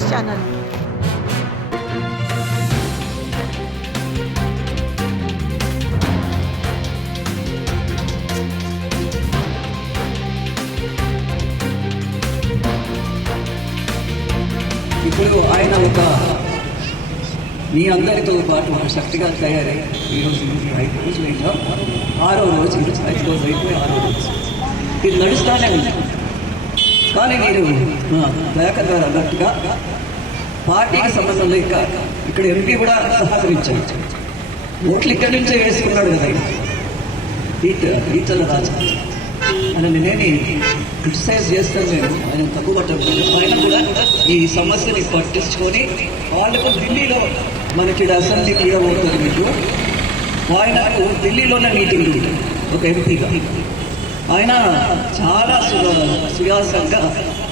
News channel. ఇప్పుడు ఆయన ఒక మీ అందరితో పాటు ఒక శక్తిగా తయారై ఈరోజు 5 రోజులు అయినా 6వ రోజు 5 రోజులు అయిపోయి 6వ రోజు ఇది నడుస్తూనే ఉంది. కానీ మీరు దయాకర్ గారు అన్నట్టుగా పార్టీకి సంబంధం లేక ఇక్కడ ఎంపీ కూడా సహకరించారు. ఓట్లు ఇక్కడి నుంచే వేసుకున్నాడు కదా ఈటల రాజా. ఆయన నేనేమి క్రిటిసైజ్ చేస్తాను, నేను ఆయన తక్కువ పట్టలేదు. ఆయన కూడా ఈ సమస్యని పట్టించుకొని వాళ్ళకు ఢిల్లీలో మనకి అసెంబ్లీ క్లియర్ అవుతుంది. మీకు ఆయనకు ఢిల్లీలోనే మీటింగ్ ఉంటుంది ఒక ఎంపీగా. ఆయన చాలా సుయాసంగా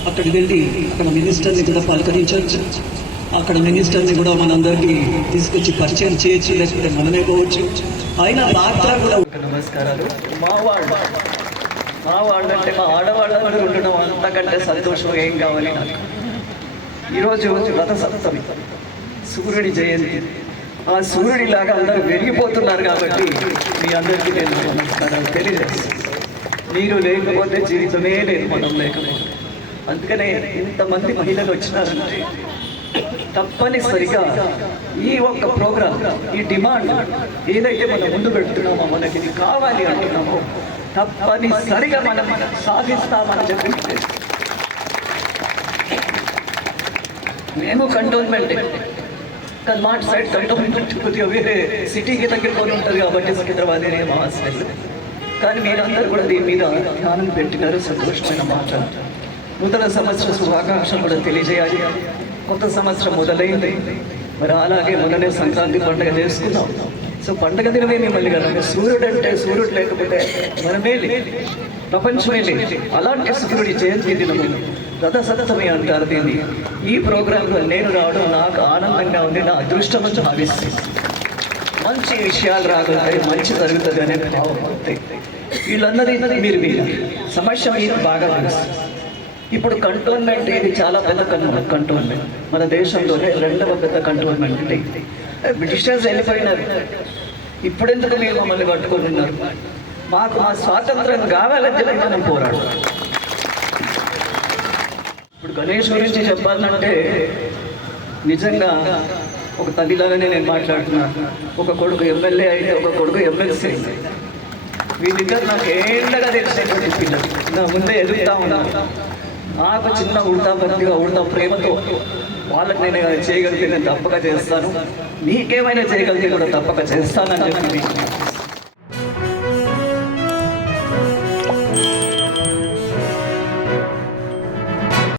అక్కడికి వెళ్ళి అక్కడ మినిస్టర్ని కూడా పలకరించవచ్చు, అక్కడ మినిస్టర్ని కూడా మనందరికీ తీసుకొచ్చి పరిచయం చేయొచ్చు, లేకపోతే మనమే పోవచ్చు. ఆయన రాత్ర కూడా నమస్కారాలు. మా వాళ్ళు అంటే మా ఆడవాళ్ళందరూ ఉండడం అంతకంటే సంతోషం ఏం కావాలి నాకు. ఈరోజు రథ సప్తమి, సూర్యుడి జయంతి. ఆ సూర్యుడిలాగా అందరూ వెలిగిపోతున్నారు కాబట్టి మీ అందరికీ నేను నమస్కారాలు తెలియజేస్తాను. మీరు లేకపోతే జీవితమే లేదు, మనం లేకపోతే. అందుకనే ఇంతమంది మహిళలు వచ్చినారంటే తప్పనిసరిగా ఈ ఒక్క ప్రోగ్రాం, ఈ డిమాండ్ ఏదైతే మనం ముందు పెడుతున్నామో, మనకి ఇది కావాలి అంటున్నామో, తప్పనిసరిగా మనం సాధిస్తామని చెప్పి మేము కంటోన్మెంట్ కానీ మా సైడ్ కంటోన్మెంట్ కొద్దిగా వేరే సిటీకి దగ్గరకొని ఉంటుంది కాబట్టి సికింద్రాబాద్ ఏరియా మా హాస్టల్. కానీ మీరందరూ కూడా దీని మీద ధ్యానం పెట్టినారు, సంతోషమైన మాట. నూతన సంవత్సర శుభాకాంక్షలు కూడా తెలియజేయాలి. కొత్త సంవత్సరం మొదలైంది, మరి అలాగే మొన్ననే సంక్రాంతి పండుగ చేసుకున్నాం. సో పండుగ దినమే మిమ్మల్ని కదా, సూర్యుడు అంటే సూర్యుడు లేకపోతే మనమే లేదు, ప్రపంచమే లేదు. అలాంటి సూర్యుడి జయంతి దినము రథ సప్తమి అంటారు దీన్ని. ఈ ప్రోగ్రాంలో నేను రావడం నాకు ఆనందంగా ఉంది, నా అదృష్టం అని భావిస్తుంది. మంచి విషయాలు రాగలుగుతాయి, మంచి జరుగుతుంది అనే భావం అంతే. వీళ్ళన్నది మీరు సమస్య మీకు బాగా తెలుసు. ఇప్పుడు కంటోన్మెంట్ ఇది చాలా పెద్ద కంటోన్మెంట్, మన దేశంలోనే 2వ పెద్ద కంటోన్మెంట్. బ్రిటిషర్స్ వెళ్ళిపోయినారు, ఇప్పుడెందుకు మీరు మమ్మల్ని పట్టుకొని ఉన్నారు? మాకు మా స్వాతంత్రం కావాలని చెప్పి మనం పోరాడు. ఇప్పుడు గణేష్ గురించి చెప్పాలంటే నిజంగా ఒక తల్లిలాగానే నేను మాట్లాడుతున్నాను. ఒక కొడుకు ఎమ్మెల్యే అయితే ఒక కొడుకు ఎమ్మెల్సీ అయితే, వీళ్ళిద్దరు నాకు ఏంటగా తెలిసేటువంటి పిల్లలు నా ముందే ఎదుగుతా ఉన్నాను. నాకు చిన్న ఉడతా భక్తిగా ఉడతా ప్రేమతో వాళ్ళకి నేను చేయగలిగితే నేను తప్పక చేస్తాను, మీకేమైనా చేయగలిగితే కూడా తప్పక చేస్తానని చెప్పి